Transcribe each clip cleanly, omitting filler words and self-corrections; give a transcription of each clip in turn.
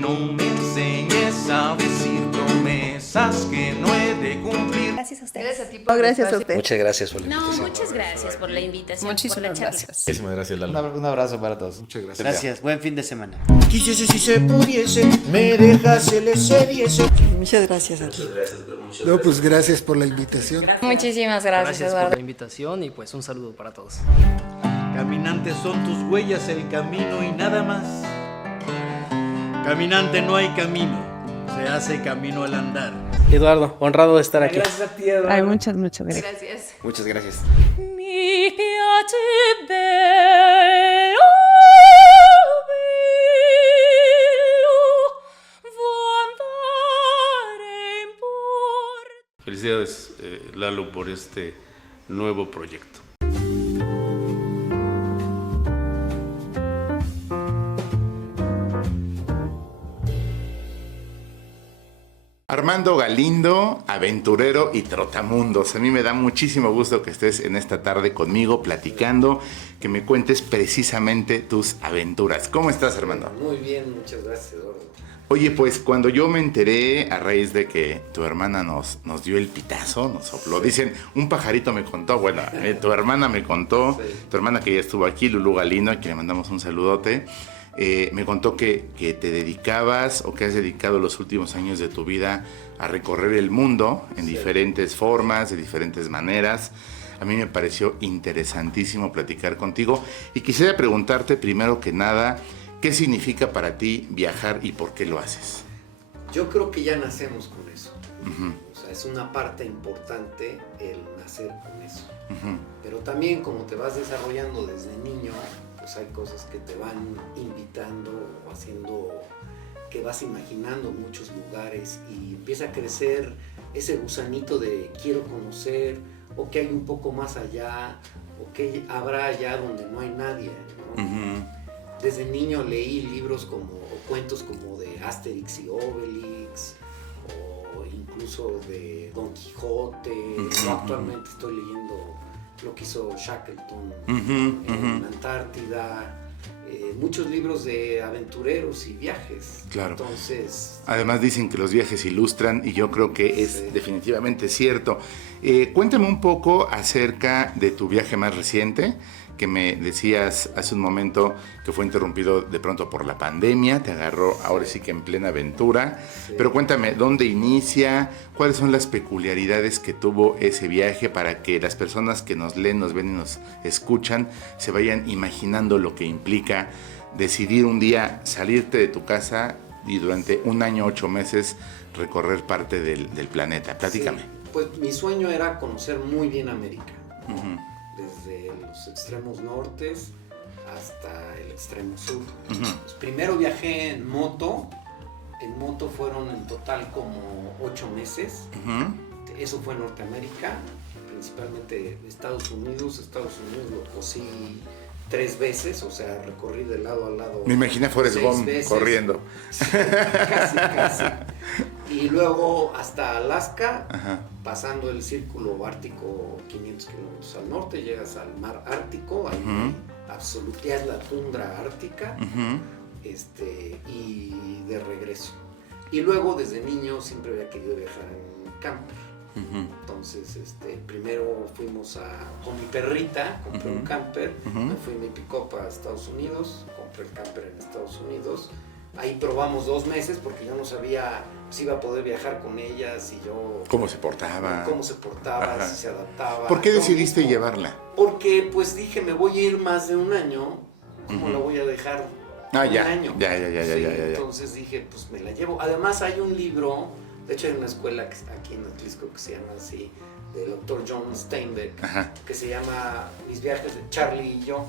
No me enseñes a decir promesas que no he de cumplir. Gracias a usted. Gracias a ti. Gracias a usted. Muchas gracias por la No, invitación. muchas gracias por la invitación, por la Muchísimas charla. gracias. Muchísimas gracias, Lalo. Un abrazo para todos. Muchas gracias. Gracias. Buen fin de semana. Quisiese si se pudiese, me dejase, le cediese. Muchas gracias a ti. No, pues gracias por la invitación. Muchísimas gracias, por Eduardo. la invitación y pues un saludo para todos. Caminante son tus huellas el camino y nada más. Caminante no hay camino, se hace camino al andar. Eduardo, honrado de estar aquí. Gracias a ti, Eduardo. Ay, muchas gracias. Gracias. Muchas gracias. Mi piace bello, andare in porto. Felicidades, Lalo, por este nuevo proyecto. Armando Galindo, aventurero y trotamundos. A mí me da muchísimo gusto que estés en esta tarde conmigo platicando, que me cuentes precisamente tus aventuras. ¿Cómo estás, Armando? Muy bien, muchas gracias, Eduardo. Oye, pues cuando yo me enteré a raíz de que tu hermana nos dio el pitazo, nos sopló, dicen, un pajarito me contó, bueno, tu hermana me contó, Sí. tu hermana que ya estuvo aquí, Lulú Galindo, a quien le mandamos un saludote, me contó que te dedicabas o que has dedicado los últimos años de tu vida a recorrer el mundo en diferentes formas, de diferentes maneras. A mí me pareció interesantísimo platicar contigo y quisiera preguntarte primero que nada, ¿qué significa para ti viajar y por qué lo haces? Yo creo que ya nacemos con eso. O sea, es una parte importante el nacer con eso. Pero también como te vas desarrollando desde niño, pues hay cosas que te van invitando o haciendo que vas imaginando muchos lugares y empieza a crecer ese gusanito de quiero conocer o que hay un poco más allá o que habrá allá donde no hay nadie, ¿no? Desde niño leí libros o cuentos como de Asterix y Obelix o incluso de Don Quijote. Yo actualmente estoy leyendo lo que hizo Shackleton en Antártida. Muchos libros de aventureros y viajes. Claro. Entonces, además dicen que los viajes ilustran y yo creo que es definitivamente cierto. Cuéntame un poco acerca de tu viaje más reciente, que me decías hace un momento que fue interrumpido de pronto por la pandemia, te agarró ahora sí que en plena aventura, pero cuéntame, ¿dónde inicia? ¿Cuáles son las peculiaridades que tuvo ese viaje para que las personas que nos leen, nos ven y nos escuchan se vayan imaginando lo que implica decidir un día salirte de tu casa y durante 1 año, 8 meses recorrer parte del planeta? Platícame. sí, pues mi sueño era conocer muy bien América, desde los extremos nortes hasta el extremo sur. Pues primero viajé en moto fueron en total como 8 meses. Eso fue Norteamérica, principalmente Estados Unidos lo cosí 3 veces, o sea, recorrí de lado a lado. Me imaginé a Forrest 6 Gump veces. corriendo. Sí, casi. Y luego hasta Alaska, pasando el círculo ártico 500 kilómetros al norte, llegas al mar Ártico, ahí absoluteas la tundra ártica, y de regreso. Y luego desde niño siempre había querido viajar en camper. Entonces, primero fuimos con mi perrita, compré un camper, me fui en mi pick-up a Estados Unidos, compré el camper en Estados Unidos. Ahí probamos 2 meses porque yo no sabía si iba a poder viajar con ella, si yo... ¿Cómo se portaba? Si se adaptaba. ¿Por qué decidiste llevarla? Porque pues dije, me voy a ir más de 1 año, ¿cómo la voy a dejar un año? Ya. Entonces dije, pues me la llevo. Además hay un libro, de hecho hay una escuela aquí en Atlisco que se llama así, del Dr. John Steinbeck, que se llama Mis viajes de Charlie y yo.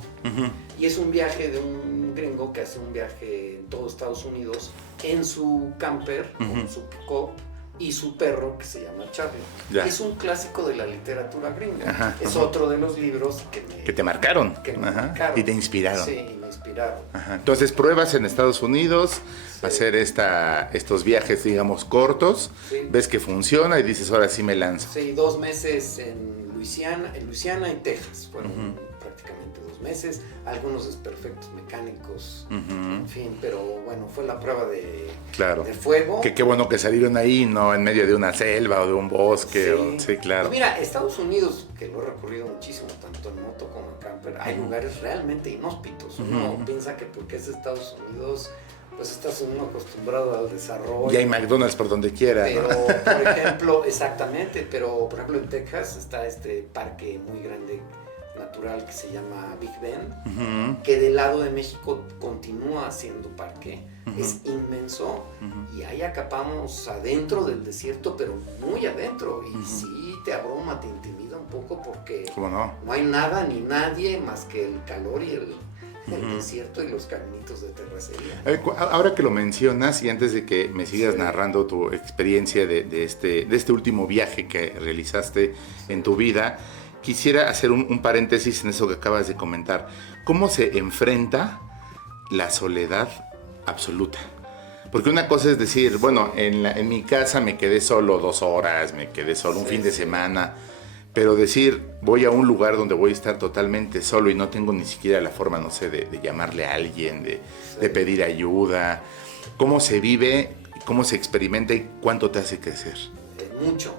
Y es un viaje de un gringo que hace un viaje en todo Estados Unidos en su camper, con su pick-up y su perro que se llama Charlie. Es un clásico de la literatura gringa. Es otro de los libros que te marcaron. Que me marcaron. Y te inspiraron. Sí, me inspiraron. Entonces pruebas en Estados Unidos hacer estos viajes, digamos, cortos. Ves que funciona y dices, ahora sí me lanzo. Sí, 2 meses en Luisiana y Texas. Fueron prácticamente 2 unos meses, algunos desperfectos mecánicos, en fin, pero bueno, fue la prueba de fuego. Que qué bueno que salieron ahí, no en medio de una selva o de un bosque. Sí, claro. Pues mira, Estados Unidos, que lo he recorrido muchísimo, tanto en moto como en camper, hay lugares realmente inhóspitos. Uno piensa que porque es Estados Unidos, pues estás uno acostumbrado al desarrollo. Y hay McDonald's por donde quiera. Pero, ¿no? por ejemplo, exactamente, pero por ejemplo en Texas está este parque muy grande natural que se llama Big Bend, que del lado de México continúa siendo parque. Es inmenso y ahí acapamos adentro del desierto, pero muy adentro. Y sí te abruma, te intimida un poco porque ¿cómo no? No hay nada ni nadie más que el calor y el desierto y los caminitos de terracería. Ahora que lo mencionas y antes de que me sigas narrando tu experiencia de este último viaje que realizaste en tu vida, quisiera hacer un paréntesis en eso que acabas de comentar. ¿Cómo se enfrenta la soledad absoluta? Porque una cosa es decir, bueno, en mi casa me quedé solo 2 horas, me quedé solo un fin de semana, pero decir, voy a un lugar donde voy a estar totalmente solo y no tengo ni siquiera la forma, no sé, de llamarle a alguien, de pedir ayuda. ¿Cómo se vive, cómo se experimenta y cuánto te hace crecer? Mucho.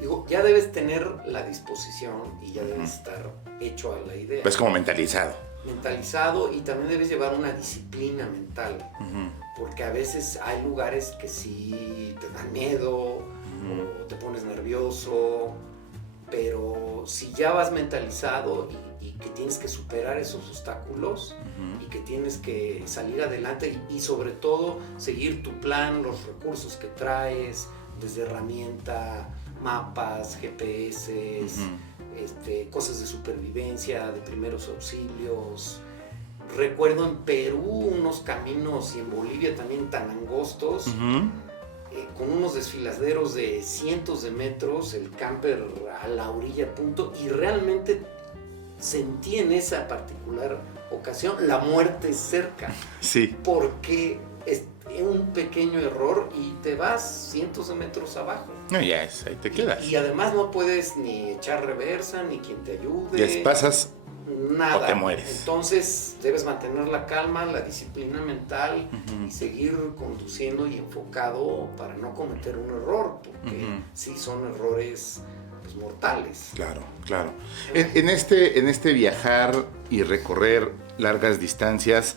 Digo, ya debes tener la disposición y ya debes estar hecho a la idea. Pues como mentalizado. Mentalizado, y también debes llevar una disciplina mental. Porque a veces hay lugares que sí te dan miedo o te pones nervioso. Pero si ya vas mentalizado y que tienes que superar esos obstáculos y que tienes que salir adelante y sobre todo seguir tu plan, los recursos que traes, desde herramienta, mapas, GPS, cosas de supervivencia, de primeros auxilios. Recuerdo en Perú unos caminos y en Bolivia también tan angostos. Con unos desfiladeros de cientos de metros, el camper a la orilla a punto, y realmente sentí en esa particular ocasión la muerte cerca. Sí. Porque es un pequeño error y te vas cientos de metros abajo. No, ya es, ahí te quedas. Y además no puedes ni echar reversa, ni quien te ayude. Ya pasas nada. o te mueres. Entonces debes mantener la calma, la disciplina mental y seguir conduciendo y enfocado para no cometer un error, porque sí son errores pues, mortales. Claro, claro. En este viajar y recorrer largas distancias,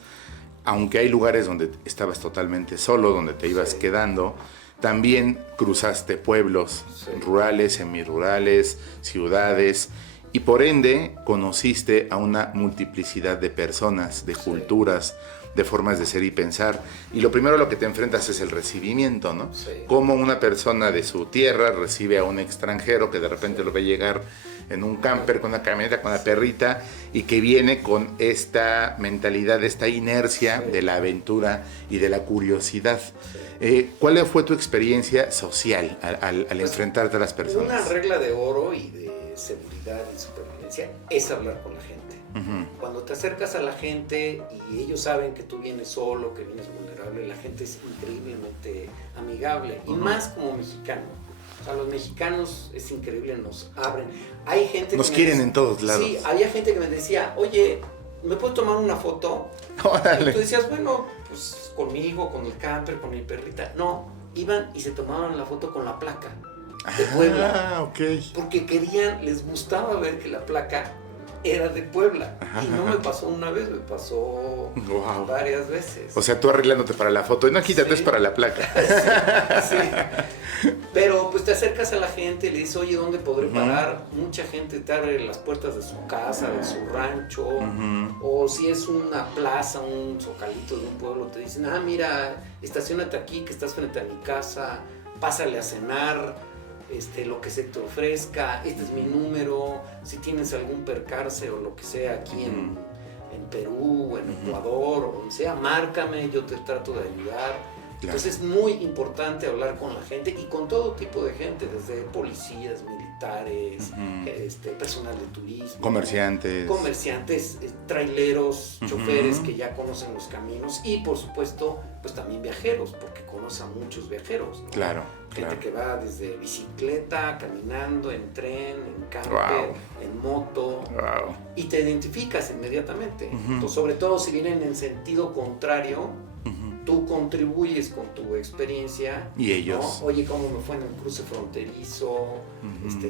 aunque hay lugares donde estabas totalmente solo, donde te ibas quedando, también cruzaste pueblos rurales, semirurales, ciudades, y por ende conociste a una multiplicidad de personas, de culturas, de formas de ser y pensar. Y lo primero a lo que te enfrentas es el recibimiento, ¿no? Sí. Cómo una persona de su tierra recibe a un extranjero que de repente lo ve llegar en un camper con una camioneta, con una perrita, y que viene con esta mentalidad, esta inercia de la aventura y de la curiosidad. ¿Cuál fue tu experiencia social al enfrentarte a las personas? Una regla de oro y de seguridad y supervivencia es hablar con la gente. Cuando te acercas a la gente y ellos saben que tú vienes solo, que vienes vulnerable, la gente es increíblemente amigable, y más como mexicano. O sea, los mexicanos es increíble, nos abren. Hay gente nos quieren en todos lados. Sí, había gente que me decía, oye, ¿me puedo tomar una foto? Órale. Y tú decías, bueno, pues conmigo, con el camper, con mi perrita. No, iban y se tomaban la foto con la placa de Puebla. Ah, ok. Porque les gustaba ver que la placa era de Puebla. Y no me pasó una vez, me pasó varias veces. O sea, tú arreglándote para la foto. Y no, quítate, es para la placa. Sí. Pero pues te acercas a la gente y le dices, oye, ¿dónde podré parar? Mucha gente te abre las puertas de su casa, de su rancho. O si es una plaza, un zocalito de un pueblo, te dicen, mira, estaciónate aquí que estás frente a mi casa, pásale a cenar. Lo que se te ofrezca, este es mi número, si tienes algún percance o lo que sea aquí en Perú, en Ecuador, o donde sea, márcame, yo te trato de ayudar. Entonces es muy importante hablar con la gente y con todo tipo de gente, desde policías, militares, militares, personal de turismo, comerciantes, traileros, choferes que ya conocen los caminos y por supuesto pues también viajeros, porque conocen a muchos viajeros, ¿no? Claro. Gente que va desde bicicleta, caminando, en tren, en camper, en moto, y te identificas inmediatamente. Entonces, sobre todo si vienen en sentido contrario, tú contribuyes con tu experiencia. Y ellos. ¿No? Oye, ¿cómo me fue en el cruce fronterizo?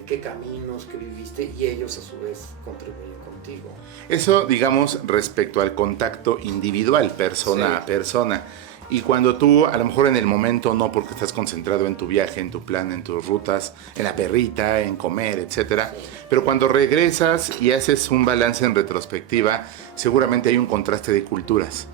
¿Qué caminos que viviste? Y ellos a su vez contribuyen contigo. Eso, digamos, respecto al contacto individual, persona a persona. Y cuando tú, a lo mejor en el momento no, porque estás concentrado en tu viaje, en tu plan, en tus rutas, en la perrita, en comer, etcétera. Pero cuando regresas y haces un balance en retrospectiva, seguramente hay un contraste de culturas.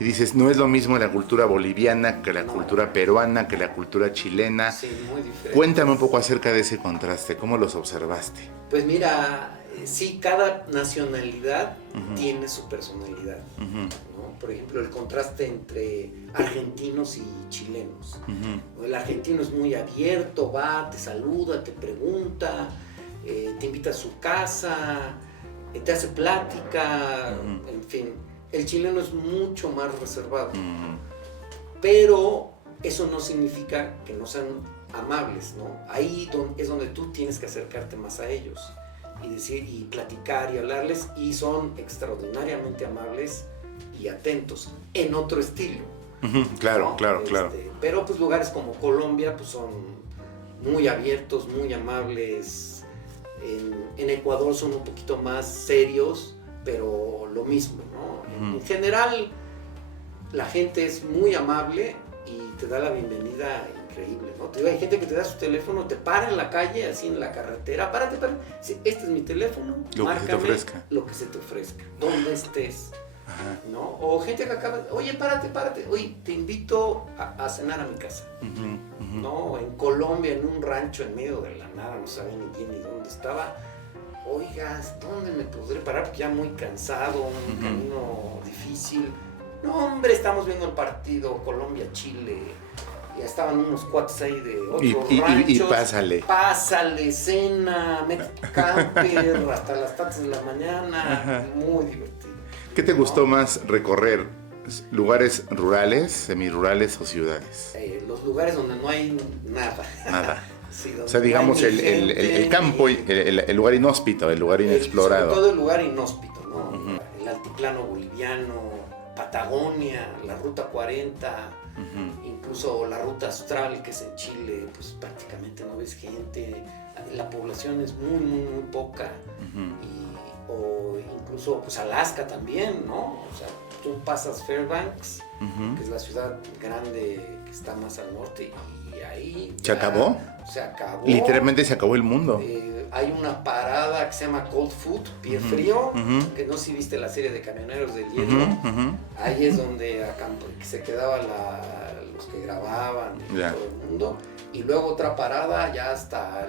Y dices, no es lo mismo la cultura boliviana que la cultura peruana, que la cultura chilena. Sí, muy diferente. Cuéntame un poco acerca de ese contraste, ¿cómo los observaste? Pues mira, sí, cada nacionalidad tiene su personalidad. ¿No? Por ejemplo, el contraste entre argentinos y chilenos. El argentino es muy abierto, va, te saluda, te pregunta, te invita a su casa, te hace plática, en fin. El chileno es mucho más reservado. Pero eso no significa que no sean amables, ¿no? Ahí es donde tú tienes que acercarte más a ellos y decir, y platicar y hablarles, y son extraordinariamente amables y atentos en otro estilo. Claro, ¿no? Claro. Pero pues lugares como Colombia pues son muy abiertos, muy amables. En Ecuador son un poquito más serios, pero lo mismo, ¿no? En general la gente es muy amable y te da la bienvenida increíble, ¿no? Hay gente que te da su teléfono, te para en la calle, así en la carretera, párate. Sí, este es mi teléfono, márcame lo que se te ofrezca, donde estés. ¿No? O gente que acaba, oye, párate, oye, te invito a cenar a mi casa. ¿No? En Colombia, en un rancho en medio de la nada, no sabía ni quién ni dónde estaba. Oigas, ¿dónde me podré parar? Porque ya muy cansado, un camino difícil. No, hombre, estamos viendo el partido Colombia-Chile. Ya estaban unos cuates ahí de otros ranchos. Y pásale, cena, camper, hasta las tantas de la mañana. Muy divertido. ¿Qué te gustó más recorrer? ¿Lugares rurales, semirurales o ciudades? Los lugares donde no hay nada. Sí, o sea, digamos el campo, el lugar inhóspito, el lugar inexplorado. Sobre todo el lugar inhóspito, ¿no? El altiplano boliviano, Patagonia, la Ruta 40, incluso la Ruta Austral, que es en Chile, pues prácticamente no ves gente. La población es muy poca. O incluso pues Alaska también, ¿no? O sea, tú pasas Fairbanks, que es la ciudad grande que está más al norte, y ahí... ¿Se acabó? Se acabó. Literalmente se acabó el mundo. Hay una parada que se llama Cold Foot, pie frío, que no sé si viste la serie de Camioneros del Hielo. Ahí es donde se quedaban los que grababan y todo el mundo. Y luego otra parada ya hasta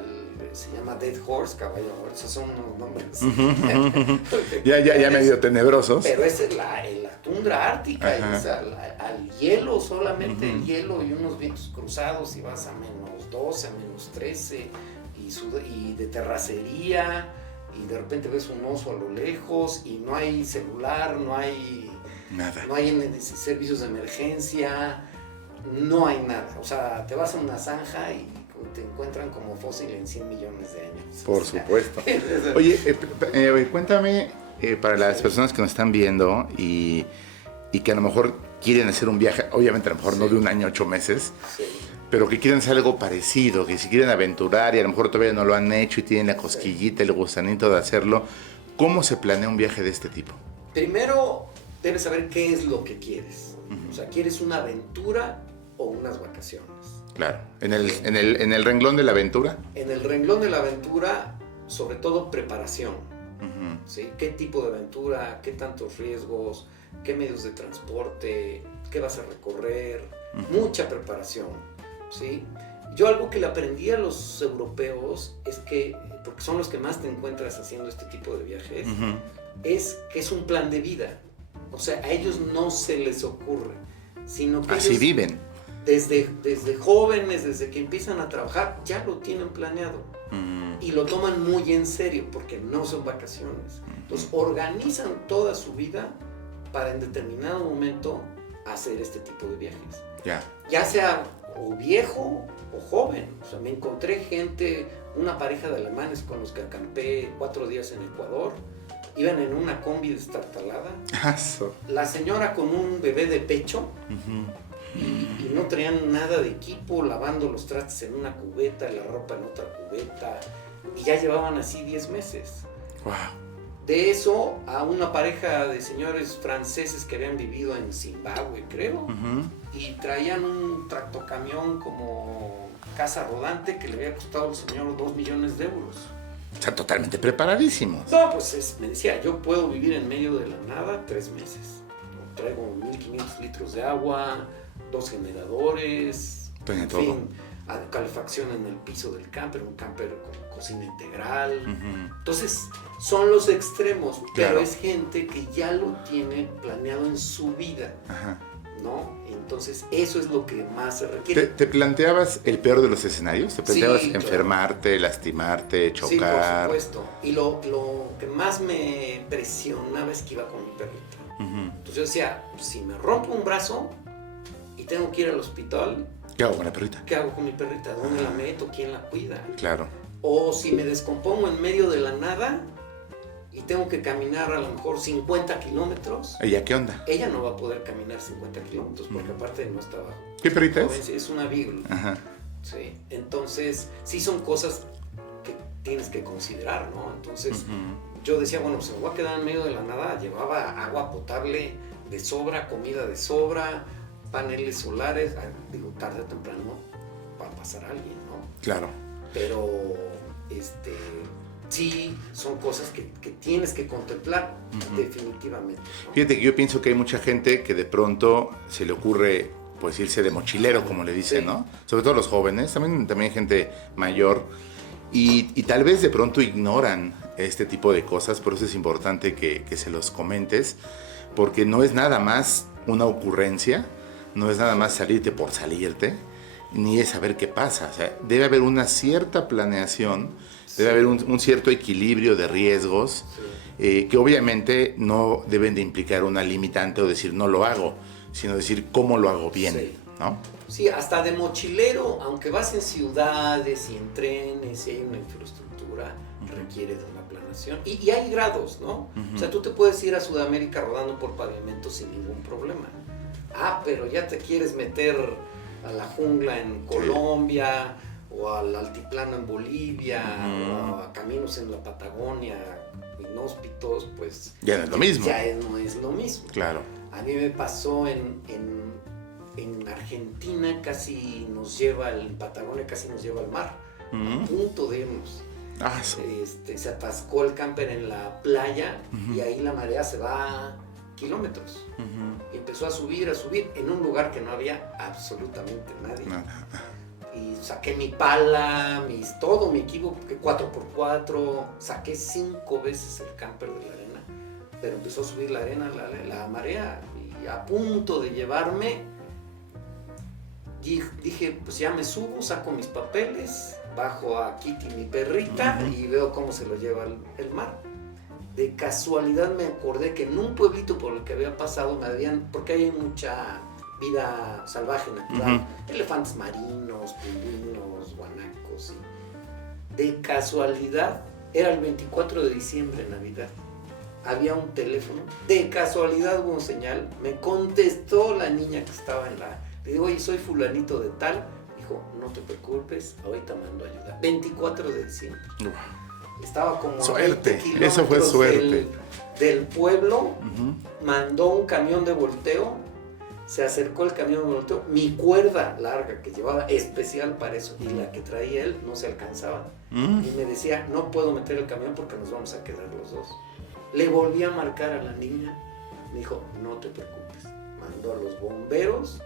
se llama Dead Horse, caballo muerto. Esos son unos nombres ya medio tenebrosos. Pero esa es la tundra ártica, y es al hielo, solamente el hielo y unos vientos cruzados, y vas a -12, a -13, y de terracería, y de repente ves un oso a lo lejos, y no hay celular, no hay nada, no hay servicios de emergencia, no hay nada. O sea, te vas a una zanja y te encuentran como fósil en 100 millones de años. Por supuesto. Oye, cuéntame, para las personas que nos están viendo y que a lo mejor quieren hacer un viaje, obviamente a lo mejor no de un año, 8 meses, pero que quieren hacer algo parecido, que si quieren aventurar y a lo mejor todavía no lo han hecho y tienen la cosquillita, el gusanito de hacerlo, ¿cómo se planea un viaje de este tipo? Primero, debes saber qué es lo que quieres. O sea, ¿quieres una aventura o unas vacaciones? Claro. ¿En el renglón de la aventura? En el renglón de la aventura, sobre todo preparación. ¿Sí? ¿Qué tipo de aventura? ¿Qué tantos riesgos? ¿Qué medios de transporte? ¿Qué vas a recorrer? Mucha preparación. ¿Sí? Yo algo que le aprendí a los europeos es que, porque son los que más te encuentras haciendo este tipo de viajes, es que es un plan de vida. O sea, a ellos no se les ocurre, sino que así ellos, viven. Desde jóvenes, desde que empiezan a trabajar, ya lo tienen planeado. Y lo toman muy en serio porque no son vacaciones. Entonces organizan toda su vida para en determinado momento hacer este tipo de viajes. Ya sea o viejo o joven. O sea, me encontré gente, una pareja de alemanes con los que acampé 4 días en Ecuador. Iban en una combi destartalada. La señora con un bebé de pecho. Y no traían nada de equipo, lavando los trastes en una cubeta, la ropa en otra cubeta. Y ya llevaban así 10 meses. Wow. De eso a una pareja de señores franceses que habían vivido en Zimbabue, creo. Y traían un tractocamión como casa rodante que le había costado al señor 2 millones de euros. Están totalmente preparadísimos. No, pues me decía, yo puedo vivir en medio de la nada 3 meses. Traigo 1500 litros de agua, 2 generadores, Tiene en todo. fin, calefacción en el piso del camper, un camper con cocina integral. Entonces, son los extremos, pero Claro. es gente que ya lo tiene planeado en su vida, ¿no? Entonces, eso es lo que más se requiere. ¿Te planteabas el peor de los escenarios? ¿Te planteabas Sí, claro. enfermarte, lastimarte, chocar? Sí, por supuesto. Y lo que más me presionaba es que iba con mi perrita. Entonces yo decía, si me rompo un brazo y tengo que ir al hospital, ¿Qué hago con la perrita? ¿qué hago con mi perrita? ¿Dónde la meto? ¿Quién la cuida? Claro. O si me descompongo en medio de la nada y tengo que caminar a lo mejor 50 kilómetros, ¿Ella qué onda? ella no va a poder caminar 50 kilómetros porque aparte no está bajo. ¿Qué perrita Joven, es? sí, es una beagle. Sí. Entonces, sí son cosas que tienes que considerar, ¿no? Entonces, yo decía, bueno, se me voy a quedar en medio de la nada. Llevaba agua potable de sobra, comida de sobra, paneles solares. Digo, tarde o temprano va a pasar alguien, ¿no? Claro. Pero, sí, son cosas que tienes que contemplar definitivamente, ¿no? Fíjate que yo pienso que hay mucha gente que de pronto se le ocurre, pues, irse de mochilero, como le dicen, Sí. ¿no? Sobre todo los jóvenes, también hay gente mayor. Y tal vez de pronto ignoran este tipo de cosas, por eso es importante que se los comentes, porque no es nada más una ocurrencia, no es nada más salirte por salirte, ni es saber qué pasa. O sea, debe haber una cierta planeación, debe haber un cierto equilibrio de riesgos, que obviamente no deben de implicar una limitante o decir no lo hago, sino decir cómo lo hago bien, Sí. ¿no? Sí, hasta de mochilero, aunque vas en ciudades y en trenes y hay una infraestructura, requiere de una planeación. Y hay grados, ¿no? O sea, tú te puedes ir a Sudamérica rodando por pavimento sin ningún problema. Pero ya te quieres meter a la jungla en Colombia, o al altiplano en Bolivia, o a caminos en la Patagonia inhóspitos, pues... Ya no es lo mismo. Ya no es lo mismo. Claro. A mí me pasó en Argentina, casi nos lleva, en Patagonia casi nos lleva al mar, a punto de irnos. Se atascó el camper en la playa y ahí la marea se va kilómetros. Y empezó a subir en un lugar que no había absolutamente nadie. Y saqué mi pala, todo mi equipo, 4x4, saqué 5 veces el camper de la arena, pero empezó a subir la arena, la marea, y a punto de llevarme. Dije, pues ya me subo, saco mis papeles, bajo a Kitty, mi perrita, y veo cómo se lo lleva el mar. De casualidad me acordé que en un pueblito por el que había pasado porque hay mucha vida salvaje natural, elefantes marinos, pingüinos, guanacos, y de casualidad era el 24 de diciembre, Navidad. Había un teléfono, de casualidad hubo un señal, me contestó la niña que estaba le digo, oye, soy fulanito de tal. Dijo, no te preocupes, ahorita mando ayuda. 24 de diciembre. Estaba como Suerte, a 20 eso fue suerte. Del pueblo, mandó un camión de volteo, se acercó el camión de volteo, mi cuerda larga que llevaba especial para eso y la que traía él no se alcanzaba. Y me decía, no puedo meter el camión porque nos vamos a quedar los dos. Le volví a marcar a la niña, me dijo, no te preocupes. Mandó a los bomberos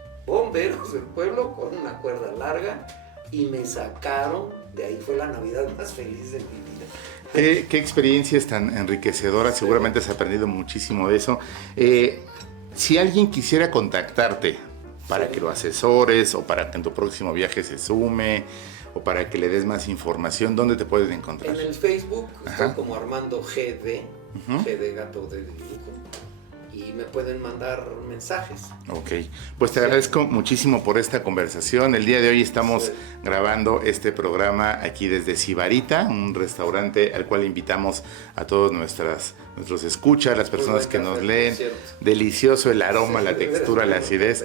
del pueblo con una cuerda larga y me sacaron. De ahí fue la Navidad más feliz de mi vida. Qué experiencias tan enriquecedoras, seguramente has aprendido muchísimo de eso. Si alguien quisiera contactarte para que lo asesores o para que en tu próximo viaje se sume o para que le des más información, ¿dónde te pueden encontrar? En el Facebook Ajá. estoy como Armando GD, G de gato de dibujo, y me pueden mandar mensajes. Ok, pues te agradezco muchísimo por esta conversación. El día de hoy estamos grabando este programa aquí desde Sibarita, un restaurante al cual invitamos a todos nuestros escuchas, las personas que nos leen. Delicioso el aroma, la textura, la acidez.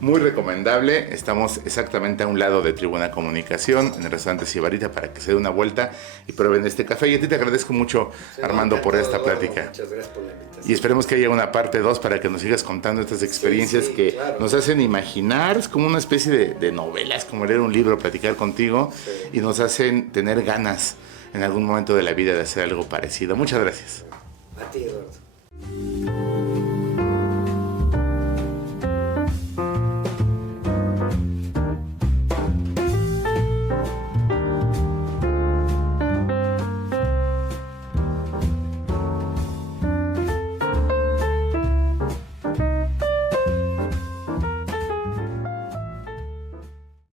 Muy recomendable. Estamos exactamente a un lado de Tribuna Comunicación, en el restaurante Sibarita, para que se dé una vuelta y prueben este café. Y a ti te agradezco mucho, Armando, por esta plática. Muchas gracias por la invitación. Y esperemos que haya una parte 2 para que nos sigas contando estas experiencias que claro. nos hacen imaginar. Es como una especie de novelas, como leer un libro, platicar contigo, y nos hacen tener ganas en algún momento de la vida de hacer algo parecido. Muchas gracias. A ti, Eduardo.